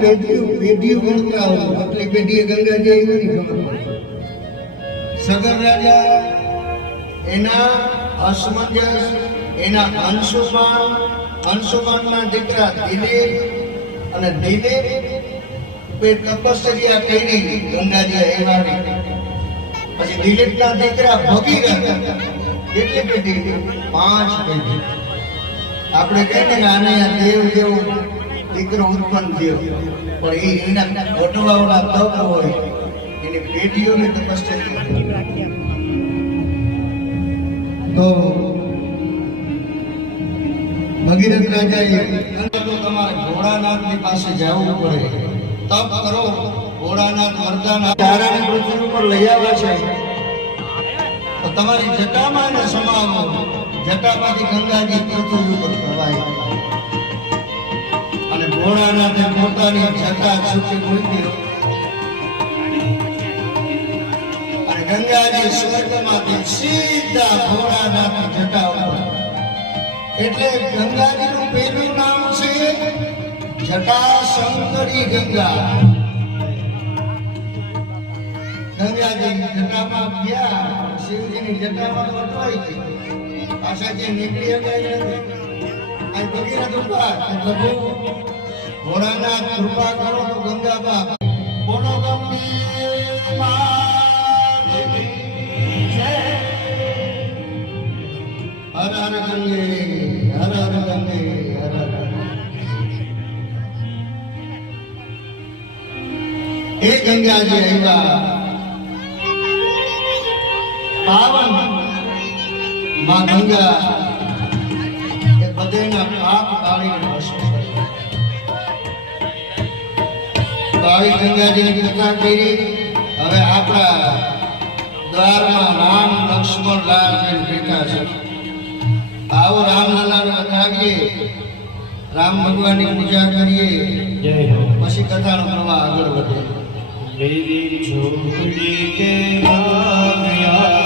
પેઢી ગણતા હોય આટલી પેઢીએ ગંગાજી આવી નહીં ખબર. સગર રાજા એના અસમંજસ એના અંશુમાનના દીકરા દિલીપ અને દિલીપ તપસ્યા કરી ગંગાજી આવ્યા. પછી દિલીપના દીકરા ભગીરથ કેટલી પેઢી 5 પેઢી. આપણે કહીએ કે આને દેવ જેવો દીકરો ઉત્પન્ન થયો પણ એના ગોઠવાઓના તપ હોય એની પેઢીઓની તપસ્યા. તો ભગીરથ રાજાએ તમારે ભોળાનાથની પાસે જવું પડે, તપ કરો. ભોળાનાથ વરદાન તારાને પૃથ્વી ઉપર લઈ આવે છે તો તમારી જટામાં એને સમાવો. જટામાંથી ગંગાજી પૃથ્વી ઉપર પ્રવાહી અને ભોળાનાથે પોતાની જટા છૂટી મૂકી અને ગંગાજી સ્વર્ગમાંથી સીધા ભોળાનાથની જટા ઉપર. એટલે ગંગાજીનું પહેલું નામ છે જટાશંકરી ગંગા. ગંગાજી જટામાં ગયા, શિવજીની જટામાં વટવાઈ ગઈ, પાછા જે નીકળી ગયા આ ભગીરથ ઉભા. એટલે ભોળાનાથ કૃપા કરો તો ગંગાબા બોલો ગંભીર હર હર ગંગે હર હર ગંગે હર હર. એ ગંગાજી આવ્યા પાવન માં ગંગા એ બધાના પાપ કાઢીને ભસ્મ કરી. આવી ગંગાજીની કથા કરી. હવે આપણા દ્વારમાં રામ લક્ષ્મણ લાલ બેઠા છે. આવો રામલલાને વધાવીએ, રામ ભગવાનની પૂજા કરીએ, પછી કથાનો પ્રવાહ આગળ વધે. मेरी झोपड़ी के बाग